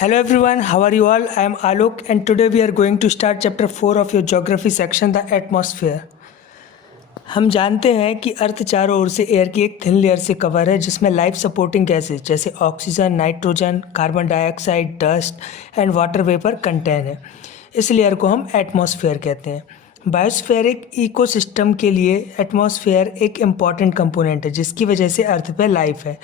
Hello everyone, how are you all? I am Alok and today we are going to start chapter 4 of your geography section, the atmosphere. हम जानते हैं कि अर्थ चारों ओर से air की एक थिन लेयर से कवर है जिसमें लाइफ सपोर्टिंग गैसेज जैसे oxygen, nitrogen, carbon dioxide, dust and water vapour contain है। इस लेयर को हम एटमॉस्फेयर कहते हैं। बायोस्फेरिक इकोसिस्टम के लिए एटमॉस्फेयर एक इम्पॉर्टेंट कंपोनेंट है जिसकी वजह से अर्थ पे लाइफ है।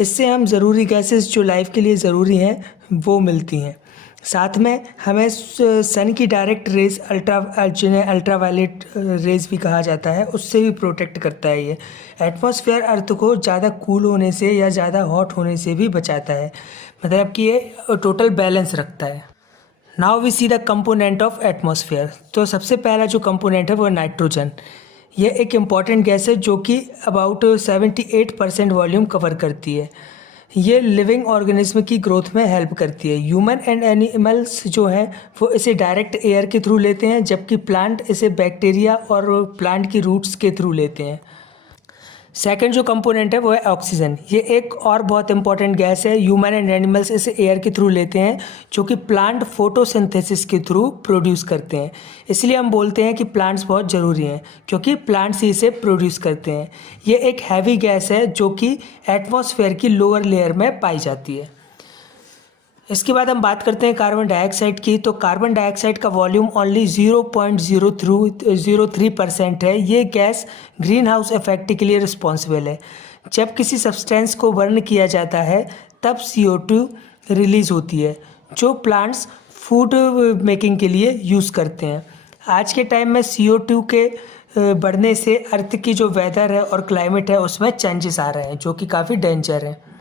इससे हम ज़रूरी गैसेस जो लाइफ के लिए ज़रूरी हैं वो मिलती हैं। साथ में हमें सन की डायरेक्ट रेज जिन्हें अल्ट्रावायलेट रेज भी कहा जाता है उससे भी प्रोटेक्ट करता है। ये एटमॉस्फेयर अर्थ को ज़्यादा कूल होने से या ज़्यादा हॉट होने से भी बचाता है, मतलब कि ये टोटल बैलेंस रखता है। Now we see the component of atmosphere. तो सबसे पहला जो कंपोनेंट है वो नाइट्रोजन। ये एक इम्पॉर्टेंट गैस है जो कि अबाउट 78% वॉल्यूम कवर करती है। ये लिविंग ऑर्गेनिज्म की ग्रोथ में हेल्प करती है। ह्यूमन एंड एनिमल्स जो हैं वो इसे डायरेक्ट एयर के थ्रू लेते हैं, जबकि प्लांट इसे बैक्टीरिया और प्लांट की रूट्स के थ्रू लेते हैं। सेकंड जो कंपोनेंट है वो है ऑक्सीजन। ये एक और बहुत इंपॉर्टेंट गैस है। ह्यूमन एंड एनिमल्स इसे एयर के थ्रू लेते हैं जो कि प्लांट फोटोसिंथेसिस के थ्रू प्रोड्यूस करते हैं। इसलिए हम बोलते हैं कि प्लांट्स बहुत ज़रूरी हैं क्योंकि प्लांट्स ही इसे प्रोड्यूस करते हैं। ये एक हैवी गैस है जो कि एटमॉस्फेयर की लोअर लेयर में पाई जाती है। इसके बाद हम बात करते हैं कार्बन डाइऑक्साइड की। तो कार्बन डाइऑक्साइड का वॉल्यूम ओनली 0.03% है। ये गैस ग्रीन हाउस इफेक्ट के लिए रिस्पॉन्सिबल है। जब किसी सब्सटेंस को बर्न किया जाता है तब CO2 रिलीज होती है जो प्लांट्स फूड मेकिंग के लिए यूज़ करते हैं। आज के टाइम में CO2 के बढ़ने से अर्थ की जो वेदर है और क्लाइमेट है उसमें चेंजेस आ रहे हैं जो कि काफ़ी डेंजर है।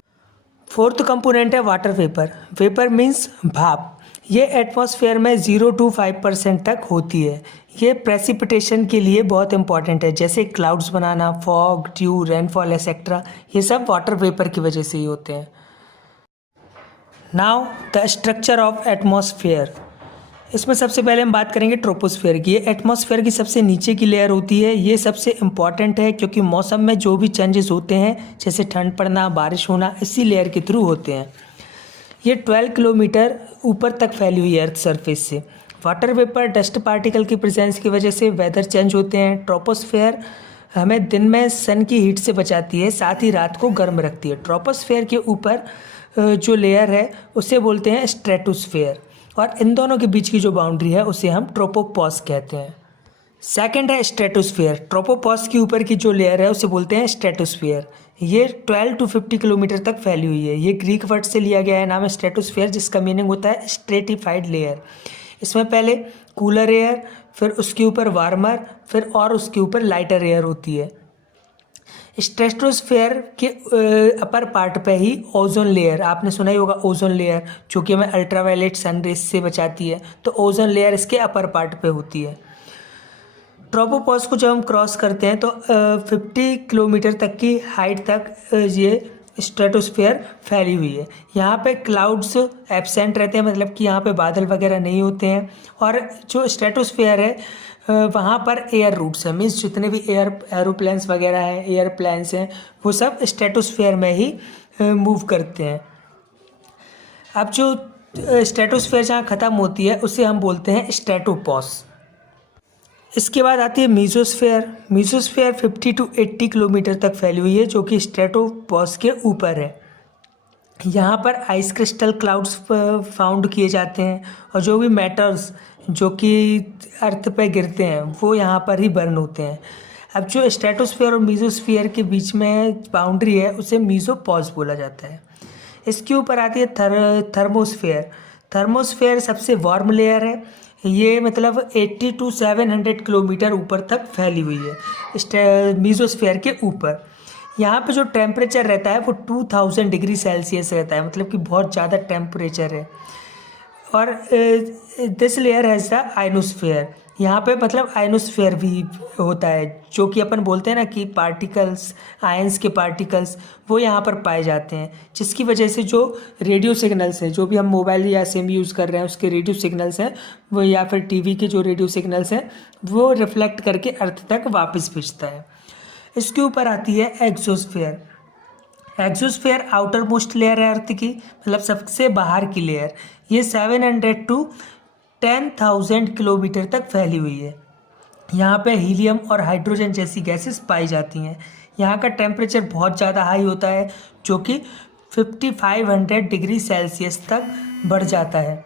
फोर्थ कंपोनेंट है वाटर वेपर। वेपर मीन्स भाप। ये एटमॉस्फेयर में 0 to 5% तक होती है। ये प्रेसिपिटेशन के लिए बहुत इंपॉर्टेंट है, जैसे क्लाउड्स बनाना, फॉग, ड्यू, रेनफॉल एक्सेट्रा। ये सब वाटर वेपर की वजह से ही होते हैं। Now the structure of atmosphere. इसमें सबसे पहले हम बात करेंगे ट्रोपोस्फेयर की। ये एटमॉस्फेयर की सबसे नीचे की लेयर होती है। ये सबसे इम्पॉर्टेंट है क्योंकि मौसम में जो भी चेंजेस होते हैं जैसे ठंड पड़ना, बारिश होना, इसी लेयर के थ्रू होते हैं। ये 12 किलोमीटर ऊपर तक फैली हुई है अर्थ सरफेस से। वाटर वेपर, डस्ट पार्टिकल की प्रेजेंस की वजह से वेदर चेंज होते हैं। ट्रोपोस्फेयर हमें दिन में सन की हीट से बचाती है, साथ ही रात को गर्म रखती है। ट्रोपोस्फेयर के ऊपर जो लेयर है उसे बोलते हैं स्ट्रेटोस्फेयर, और इन दोनों के बीच की जो बाउंड्री है उसे हम ट्रोपोपॉज कहते हैं। सेकंड है स्ट्रेटोस्फेयर। ट्रोपोपॉज के ऊपर की जो लेयर है उसे बोलते हैं स्ट्रेटोस्फेयर। ये 12 to 50 किलोमीटर तक फैली हुई है। ये ग्रीक वर्ड से लिया गया है, नाम है स्ट्रेटोस्फेयर, जिसका मीनिंग होता है स्ट्रेटिफाइड लेयर। इसमें पहले कूलर एयर, फिर उसके ऊपर वार्मर, फिर और उसके ऊपर लाइटर एयर होती है। स्ट्रेटोस्फेयर के अपर पार्ट पे ही ओजोन लेयर, आपने सुना ही होगा ओजोन लेयर, जो कि हमें अल्ट्रावायलेट सन रेज से बचाती है। तो ओजोन लेयर इसके अपर पार्ट पे होती है। ट्रोपोपॉज को जब हम क्रॉस करते हैं तो 50 किलोमीटर तक की हाइट तक ये स्ट्रेटोस्फेयर फैली हुई है। यहाँ पे क्लाउड्स एब्सेंट रहते हैं, मतलब कि यहाँ पे बादल वगैरह नहीं होते हैं। और जो स्ट्रेटोस्फेयर है वहाँ पर एयर रूट्स हैं, मीन्स जितने भी एरोप्लेन्स वगैरह हैं, एयरप्लेन्स हैं, वो सब स्ट्रेटोस्फेयर में ही मूव करते हैं। अब जो स्ट्रेटोस्फेयर जहाँ ख़त्म होती है उसे हम बोलते हैं स्ट्रेटोपॉज। इसके बाद आती है मीजोस्फेयर। मीजोस्फेयर 50 to 80 किलोमीटर तक फैली हुई है जो कि स्ट्रेटोपॉज के ऊपर है। यहाँ पर आइस क्रिस्टल क्लाउड्स फाउंड किए जाते हैं और जो भी मेटल्स जो कि अर्थ पे गिरते हैं वो यहाँ पर ही बर्न होते हैं। अब जो स्ट्रेटोस्फेयर और मीजोस्फेयर के बीच में बाउंड्री है उसे मीजोपॉज बोला जाता है। इसके ऊपर आती है थर्मोस्फेयर। थर्मोस्फेयर सबसे वार्म लेयर है। ये मतलब 80 to 700 किलोमीटर ऊपर तक फैली हुई है मीजोस्फेयर के ऊपर। यहाँ पे जो टेम्परेचर रहता है वो 2000 डिग्री सेल्सियस रहता है, मतलब कि बहुत ज़्यादा टेम्परेचर है। और this layer has the ionosphere. यहाँ पे मतलब आयनोस्फेयर भी होता है, जो कि अपन बोलते हैं ना कि पार्टिकल्स, आयंस के पार्टिकल्स वो यहाँ पर पाए जाते हैं, जिसकी वजह से जो रेडियो सिग्नल्स हैं, जो भी हम मोबाइल या सिम यूज़ कर रहे हैं उसके रेडियो सिग्नल्स हैं वो, या फिर टीवी के जो रेडियो सिग्नल्स हैं वो रिफ्लेक्ट करके अर्थ तक वापस भेजता है। इसके ऊपर आती है exosphere. Exosphere outer most layer है अर्थ की, मतलब सबसे बाहर की लेयर। ये 700 to 10,000 किलोमीटर तक फैली हुई है। यहाँ पे हीलियम और हाइड्रोजन जैसी गैसेस पाई जाती हैं। यहाँ का टेम्परेचर बहुत ज़्यादा हाई होता है, जो कि 5500 डिग्री सेल्सियस तक बढ़ जाता है।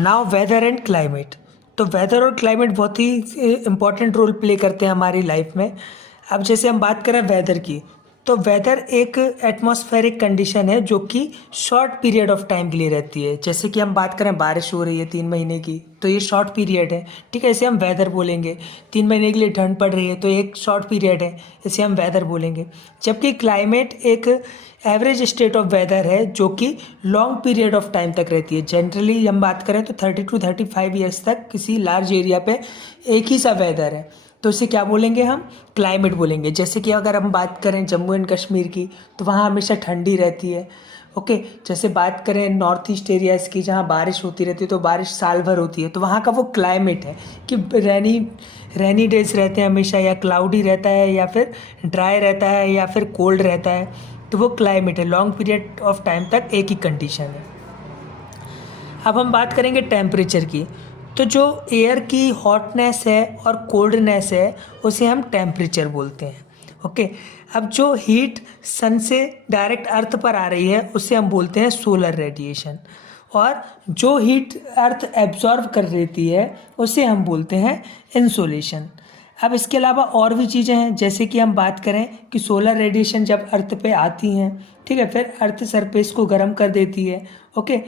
Now weather and climate. तो वेदर और क्लाइमेट बहुत ही इम्पॉर्टेंट रोल प्ले करते हैं हमारी लाइफ में। अब जैसे हम बात करें वेदर की, तो वेदर एक एटमॉस्फेरिक कंडीशन है जो कि शॉर्ट पीरियड ऑफ टाइम के लिए रहती है। जैसे कि हम बात करें बारिश हो रही है 3 महीने की, तो ये शॉर्ट पीरियड है, ठीक है, इसे हम वेदर बोलेंगे। 3 महीने के लिए ठंड पड़ रही है तो एक शॉर्ट पीरियड है, इसे हम वेदर बोलेंगे। जबकि क्लाइमेट एक एवरेज स्टेट ऑफ वेदर है जो कि लॉन्ग पीरियड ऑफ टाइम तक रहती है। जनरली हम बात करें तो 30 to 35 ईयर्स तक किसी लार्ज एरिया पे एक ही सा वेदर है, तो इसे क्या बोलेंगे, हम क्लाइमेट बोलेंगे। जैसे कि अगर हम बात करें जम्मू एंड कश्मीर की, तो वहाँ हमेशा ठंडी रहती है, ओके। जैसे बात करें नॉर्थ ईस्ट एरियाज़ की जहाँ बारिश होती रहती है, तो बारिश साल भर होती है, तो वहाँ का वो क्लाइमेट है कि रैनी डेज रहते हैं हमेशा, या क्लाउडी रहता है, या फिर ड्राई रहता है, या फिर कोल्ड रहता है, तो वो क्लाइमेट है। लॉन्ग पीरियड ऑफ टाइम तक एक ही कंडीशन है। अब हम बात करेंगे टेम्परेचर की। तो जो एयर की हॉटनेस है और कोल्डनेस है उसे हम टेम्परेचर बोलते हैं, ओके। अब जो हीट सन से डायरेक्ट अर्थ पर आ रही है उसे हम बोलते हैं सोलर रेडिएशन, और जो हीट अर्थ एब्जॉर्व कर लेती है उसे हम बोलते हैं इंसोलेशन। अब इसके अलावा और भी चीज़ें हैं, जैसे कि हम बात करें कि सोलर रेडिएशन जब अर्थ पे आती हैं, ठीक है, फिर अर्थ सरफेस को गर्म कर देती है, ओके।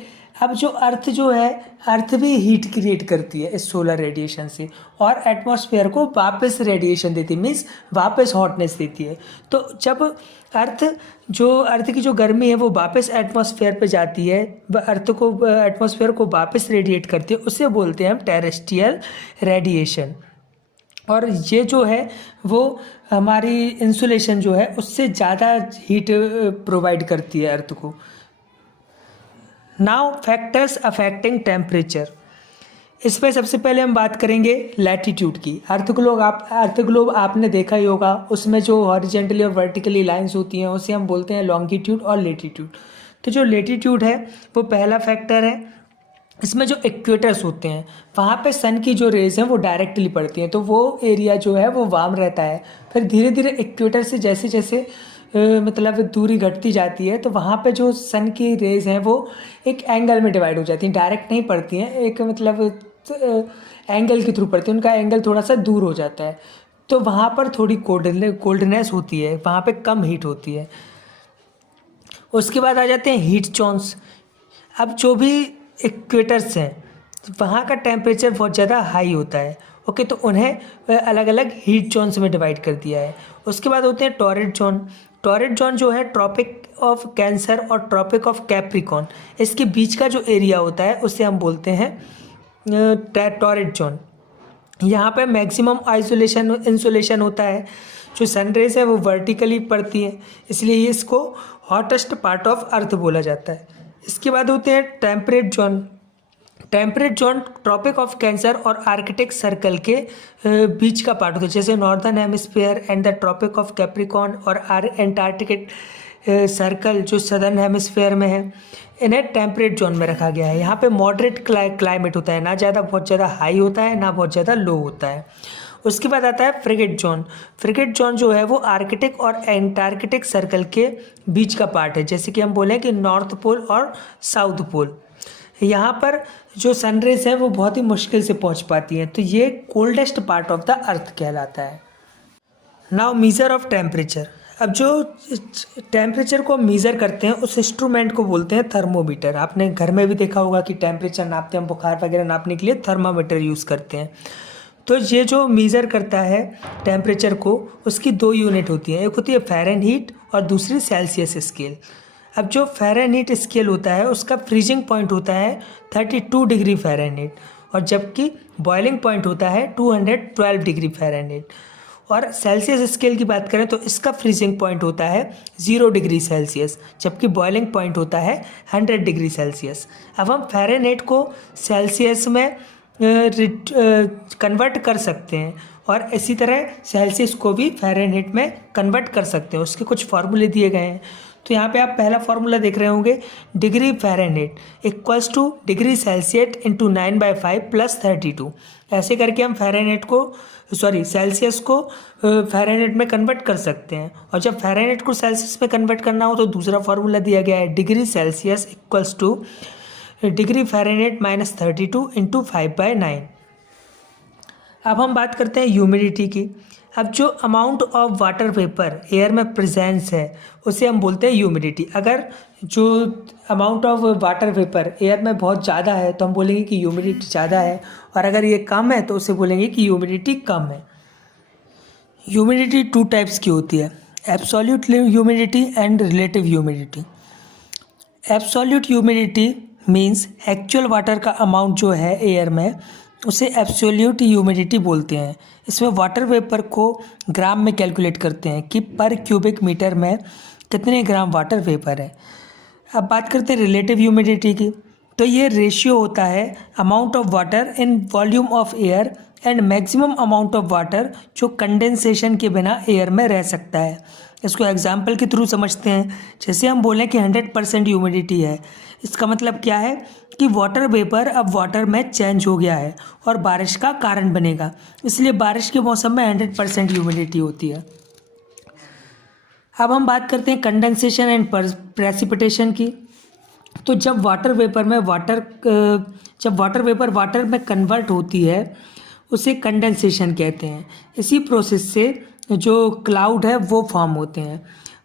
अब जो है अर्थ भी हीट क्रिएट करती है इस सोलर रेडिएशन से, और एटमॉस्फेयर को वापस रेडिएशन देती है, मीन्स वापस हॉटनेस देती है। तो जब अर्थ की जो गर्मी है वो वापस एटमॉस्फेयर पे जाती है, एटमॉस्फेयर को वापस रेडिएट करती है, उसे बोलते हैं हम टेरेस्ट्रियल रेडिएशन। और ये जो है वो हमारी इंसुलेशन जो है उससे ज़्यादा हीट प्रोवाइड करती है अर्थ को। Now factors affecting temperature. इसमें सबसे पहले हम बात करेंगे लैटिट्यूड की। अर्थ ग्लोब आपने देखा ही होगा, उसमें जो हॉरिजेंटली और वर्टिकली लाइंस होती हैं उसे हम बोलते हैं लॉन्गिट्यूड और लेटीट्यूड। तो जो लेटीट्यूड है वो पहला फैक्टर है। इसमें जो इक्वेटर्स होते हैं वहाँ पे सन की जो रेज हैं वो डायरेक्टली पड़ती हैं, तो वो एरिया जो है वो वार्म रहता है। फिर धीरे धीरे इक्वेटर से जैसे जैसे मतलब दूरी घटती जाती है, तो वहाँ पे जो सन की रेज हैं वो एक एंगल में डिवाइड हो जाती हैं, डायरेक्ट नहीं पड़ती हैं, एक मतलब एंगल के थ्रू पड़ती है, उनका एंगल थोड़ा सा दूर हो जाता है, तो वहाँ पर थोड़ी कोल्डनेस होती है, वहाँ पे कम हीट होती है। उसके बाद आ जाते हैं हीट जोन्स। अब जो भी इक्वेटर्स हैं वहाँ का टेम्परेचर बहुत ज़्यादा हाई होता है, ओके, तो उन्हें अलग अलग हीट जोन्स में डिवाइड कर दिया है। उसके बाद होते हैं टॉरेट जोन। टॉरेट जोन जो है ट्रॉपिक ऑफ कैंसर और ट्रॉपिक ऑफ कैप्रिकॉन, इसके बीच का जो एरिया होता है उसे हम बोलते हैं टॉरेट जोन। यहाँ पे मैक्सिमम इंसुलेशन होता है, जो सनरेज है वो वर्टिकली पड़ती है, इसलिए इसको हॉटेस्ट पार्ट ऑफ अर्थ बोला जाता है। इसके बाद होते हैं temperate zone. Temperate zone Tropic of Cancer और आर्कटिक सर्कल के बीच का पार्ट होता है, जैसे northern hemisphere and the Tropic of Capricorn और एंटार्क्टिक सर्कल जो सदर्न हेमिस्फीयर में है, इन्हें टेम्परेट जोन में रखा गया है। यहाँ पे मॉडरेट क्लाइमेट होता है, ना ज़्यादा बहुत ज़्यादा हाई होता है, ना बहुत ज़्यादा लो होता है। उसके बाद आता है फ्रिगेट जोन। फ्रिगेट जोन जो है वो आर्कटिक और एंटार्क्टिक सर्कल के बीच का पार्ट है, जैसे कि हम बोलें कि नॉर्थ पोल और साउथ पोल। यहाँ पर जो सनरेज है वो बहुत ही मुश्किल से पहुँच पाती हैं, तो ये coldest part of the earth कहलाता है। Now measure of temperature. अब जो टेम्परेचर को मीज़र करते हैं उस इंस्ट्रूमेंट को बोलते हैं थर्मोमीटर। आपने घर में भी देखा होगा कि टेम्परेचर नापते हैं, बुखार वगैरह नापने के लिए थर्मामीटर यूज़ करते हैं। तो ये जो मीज़र करता है टेम्परेचर को, उसकी 2 यूनिट होती हैं, एक होती है फ़ारेनहीट और दूसरी सेल्सियस स्केल। अब जो फ़ारेनहीट स्केल होता है उसका फ्रीजिंग पॉइंट होता है 32 डिग्री फ़ारेनहीट, और जबकि बॉइलिंग पॉइंट होता है 212 डिग्री फ़ारेनहीट। और सेल्सियस स्केल की बात करें तो इसका फ्रीजिंग पॉइंट होता है 0 डिग्री सेल्सियस, जबकि बॉइलिंग पॉइंट होता है 100 डिग्री सेल्सियस। अब हम फ़ारेनहीट को सेल्सियस में कन्वर्ट कर सकते हैं, और इसी तरह सेल्सियस को भी फ़ारेनहीट में कन्वर्ट कर सकते हैं। उसके कुछ फार्मूले दिए गए हैं। तो यहाँ पे आप पहला फार्मूला देख रहे होंगे, degree Fahrenheit equals two degree Celsius into 9/5 plus 32। ऐसे करके हम सेल्सियस को फ़ारेनहीट में कन्वर्ट कर सकते हैं। और जब फ़ारेनहीट को सेल्सियस में कन्वर्ट करना हो तो दूसरा फार्मूला दिया गया है, degree Celsius equals two degree Fahrenheit minus 32 into 5/9। अब हम बात करते हैं ह्यूमिडिटी की। अब जो amount of water vapour air में प्रेजेंस है उसे हम बोलते हैं ह्यूमिडिटी। अगर जो amount of water vapour air में बहुत ज़्यादा है तो हम बोलेंगे कि ह्यूमिडिटी ज़्यादा है, और अगर ये कम है तो उसे बोलेंगे कि ह्यूमिडिटी कम है। ह्यूमिडिटी 2 टाइप्स की होती है, absolute humidity and relative humidity. Absolute humidity means actual water का अमाउंट जो है एयर में उसे एब्सोल्यूट ह्यूमिडिटी बोलते हैं। इसमें वाटर वेपर को ग्राम में कैलकुलेट करते हैं कि पर क्यूबिक मीटर में कितने ग्राम वाटर वेपर है। अब बात करते हैं रिलेटिव ह्यूमिडिटी की। तो ये रेशियो होता है amount of water in volume of air and maximum amount of water जो कंडेंसेशन के बिना एयर में रह सकता है। इसको एग्जाम्पल के थ्रू समझते हैं। जैसे हम बोलें कि 100% ह्यूमिडिटी है, इसका मतलब क्या है कि वाटर वेपर अब वाटर में चेंज हो गया है और बारिश का कारण बनेगा, इसलिए बारिश के मौसम में 100% ह्यूमिडिटी होती है। अब हम बात करते हैं कंडेंसेशन एंड प्रेसिपिटेशन की। तो जब वाटर वेपर वाटर में कन्वर्ट होती है उसे कंडेंसेशन कहते हैं। इसी प्रोसेस से जो क्लाउड है वो फॉर्म होते हैं,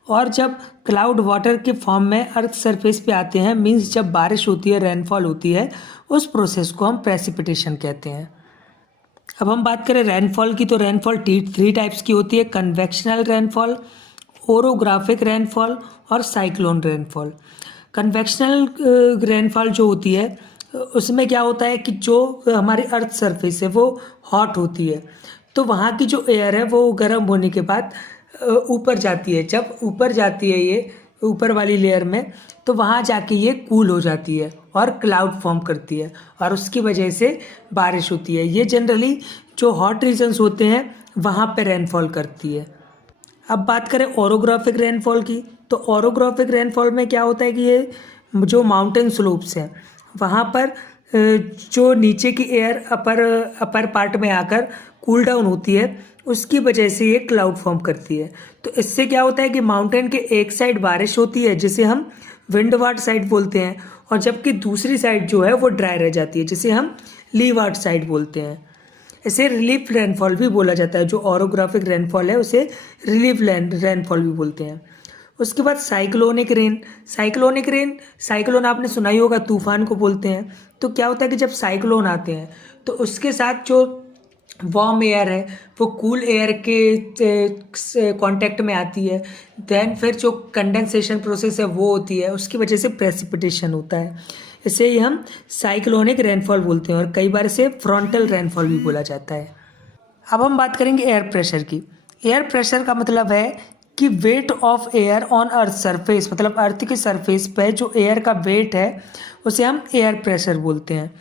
और जब क्लाउड वाटर के फॉर्म में अर्थ सरफेस पे आते हैं, मींस जब बारिश होती है, रेनफॉल होती है, उस प्रोसेस को हम प्रेसिपिटेशन कहते हैं। अब हम बात करें रेनफॉल की, तो रेनफॉल 3 टाइप्स की होती है, कन्वेक्शनल रेनफॉल, ओरोग्राफिक रेनफॉल और साइक्लोन रेनफॉल। कन्वेक्शनल रेनफॉल जो होती है उसमें क्या होता है कि जो हमारी अर्थ सरफेस है वो हॉट होती है, तो वहाँ की जो एयर है वो गर्म होने के बाद ऊपर जाती है। जब ऊपर जाती है ये ऊपर वाली लेयर में, तो वहाँ जाके ये कूल हो जाती है और क्लाउड फॉर्म करती है, और उसकी वजह से बारिश होती है। ये जनरली जो हॉट रीजन्स होते हैं वहाँ पे रेनफॉल करती है। अब बात करें ओरोग्राफिक रेनफॉल की, तो ओरोग्राफिक रेनफॉल में क्या होता है कि ये जो माउंटेन स्लोप्स हैं वहाँ पर जो नीचे की एयर अपर पार्ट में आकर कूल डाउन होती है, उसकी वजह से ये क्लाउड फॉर्म करती है। तो इससे क्या होता है कि माउंटेन के एक साइड बारिश होती है जिसे हम विंडवार्ड साइड बोलते हैं, और जबकि दूसरी साइड जो है वो ड्राई रह जाती है जिसे हम लीवार्ड साइड बोलते हैं। इसे रिलीफ रेनफॉल भी बोला जाता है। जो ओरोग्राफिक रेनफॉल है उसे रिलीफ रेनफॉल भी बोलते हैं। उसके बाद साइक्लोनिक रेन। साइक्लोन आपने सुना ही होगा, तूफान को बोलते हैं। तो क्या होता है कि जब साइक्लोन आते हैं तो उसके साथ जो वार्म एयर है वो कूल एयर के कांटेक्ट में आती है, देन फिर जो कंडेंसेशन प्रोसेस है वो होती है, उसकी वजह से प्रेसिपिटेशन होता है। इसे ही हम साइक्लोनिक रेनफॉल बोलते हैं, और कई बार इसे फ्रंटल रेनफॉल भी बोला जाता है। अब हम बात करेंगे एयर प्रेशर की। एयर प्रेशर का मतलब है कि weight of air on earth surface, मतलब अर्थ के सरफेस पे जो एयर का वेट है उसे हम एयर प्रेशर बोलते हैं।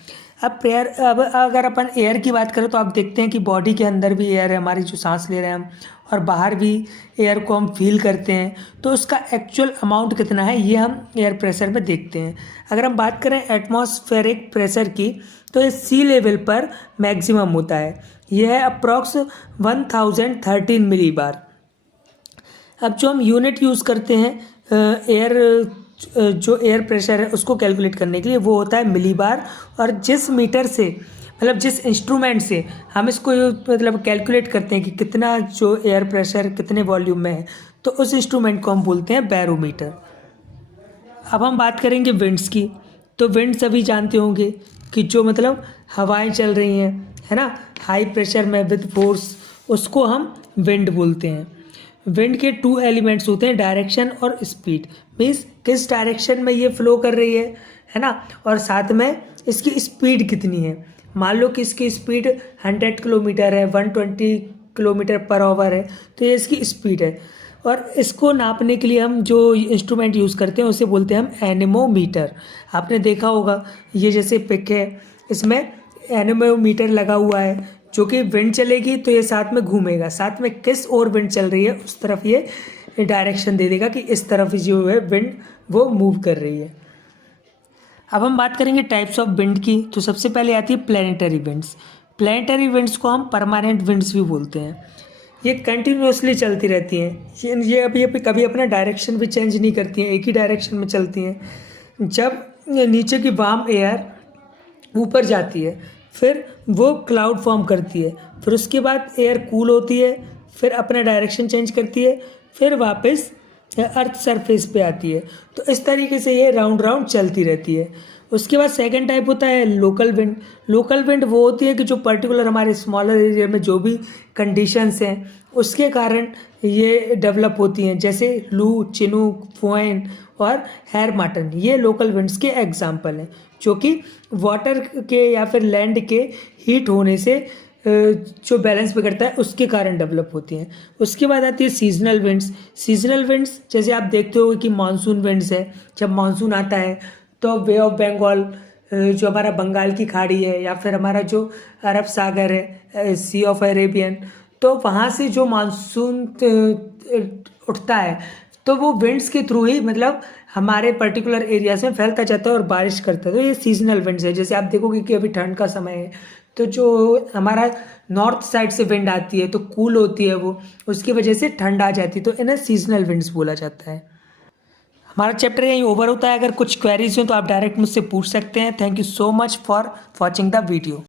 अब अगर अपन एयर की बात करें तो आप देखते हैं कि बॉडी के अंदर भी एयर है, हमारी जो सांस ले रहे हैं हम, और बाहर भी एयर को हम फील करते हैं। तो उसका एक्चुअल अमाउंट कितना है ये हम एयर प्रेशर में देखते हैं। अगर हम बात करें एटमॉस्फेरिक प्रेशर की, तो ये सी लेवल पर मैक्सिमम होता है। यह है अप्रॉक्स 1013 मिलीबार। अब जो हम यूनिट यूज़ करते हैं जो एयर प्रेशर है उसको कैलकुलेट करने के लिए वो होता है मिलीबार, और जिस मीटर से मतलब जिस इंस्ट्रूमेंट से हम इसको मतलब कैलकुलेट करते हैं कि कितना जो एयर प्रेशर कितने वॉल्यूम में है, तो उस इंस्ट्रूमेंट को हम बोलते हैं बैरोमीटर। अब हम बात करेंगे विंड्स की। तो विंड सभी जानते होंगे कि जो मतलब हवाएं चल रही हैं, है ना, हाई प्रेशर में विद फोर्स, उसको हम विंड बोलते हैं। विंड के 2 एलिमेंट्स होते हैं, डायरेक्शन और स्पीड। मीन्स किस डायरेक्शन में ये फ्लो कर रही है ना, और साथ में इसकी स्पीड कितनी है। मान लो कि इसकी स्पीड 100 किलोमीटर है, 120 किलोमीटर पर आवर है, तो ये इसकी स्पीड है। और इसको नापने के लिए हम जो इंस्ट्रूमेंट यूज़ करते हैं उसे बोलते हैं हम एनेमोमीटर। आपने देखा होगा, ये जैसे पिक है, इसमें एनेमोमीटर लगा हुआ है, जो कि विंड चलेगी तो ये साथ में घूमेगा, साथ में किस ओर विंड चल रही है उस तरफ ये डायरेक्शन दे देगा कि इस तरफ जो है विंड वो मूव कर रही है। अब हम बात करेंगे टाइप्स ऑफ विंड की। तो सबसे पहले आती है प्लैनेटरी विंड्स। प्लैनेटरी विंड्स को हम परमानेंट विंड्स भी बोलते हैं। ये कंटिन्यूसली चलती रहती हैं, ये अभी कभी अपना डायरेक्शन भी चेंज नहीं करती हैं, एक ही डायरेक्शन में चलती हैं। जब नीचे की वार्म एयर ऊपर जाती है फिर वो क्लाउड फॉर्म करती है, फिर उसके बाद एयर कूल होती है, फिर अपना डायरेक्शन चेंज करती है, फिर वापस अर्थ सरफेस पे आती है। तो इस तरीके से ये राउंड राउंड चलती रहती है। उसके बाद सेकंड टाइप होता है लोकल विंड। लोकल विंड वो होती है कि जो पर्टिकुलर हमारे स्मॉलर एरिया में जो भी कंडीशंस हैं उसके कारण ये डेवलप होती हैं, जैसे लू, चिनूक, फोएन और हैरमाटन, ये लोकल विंड्स के एग्जाम्पल हैं, जो कि वाटर के या फिर लैंड के हीट होने से जो बैलेंस बिगड़ता है उसके कारण डेवलप होती हैं। उसके बाद आती है सीजनल विंड्स। सीजनल विंड्स जैसे आप देखते हो कि मानसून विंड्स है, जब मानसून आता है तो बे ऑफ बंगाल, जो हमारा बंगाल की खाड़ी है, या फिर हमारा जो अरब सागर है, सी ऑफ अरेबियन, तो वहाँ से जो मानसून उठता है तो वो विंड्स के थ्रू ही मतलब हमारे पर्टिकुलर एरियाज में फैलता जाता है और बारिश करता है। तो ये सीजनल विंड्स है। जैसे आप देखोगे कि अभी ठंड का समय है तो जो हमारा नॉर्थ साइड से विंड आती है तो कूल होती है वो, उसकी वजह से ठंड आ जाती है, तो इन्हें सीजनल विंड्स बोला जाता है। हमारा चैप्टर यहीं ओवर होता है। अगर कुछ क्वेरीज हो तो आप डायरेक्ट मुझसे पूछ सकते हैं। Thank you so much for watching the video.